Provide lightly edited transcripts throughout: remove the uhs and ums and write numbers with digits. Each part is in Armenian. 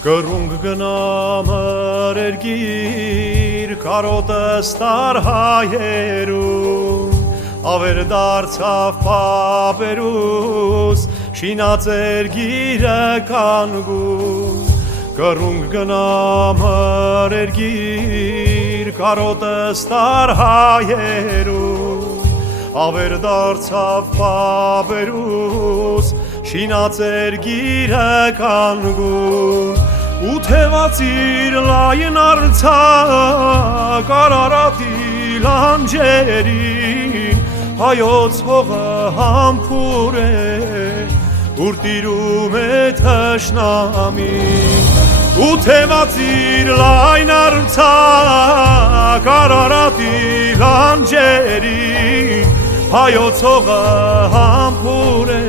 Կռունգ գնամր երգիր կարոտս տար հայերուն Ավեր դարձավ պապերուս շինած երգիրը կանգուն Կռունգ գնամր երգիր կարոտս տար հայերուն Ավեր դարձավ պապերուս շինած երգիրը կանգուն ու թևածիր լայն արցակ Արարատի լանջերին հայոց հողը համբուր է ուր տիրում է թշնամին ու թևածիր լայն արցակ Արարատի լանջերին հայոց հողը համբուր է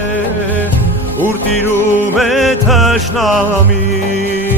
ուր տիրում է թշնամին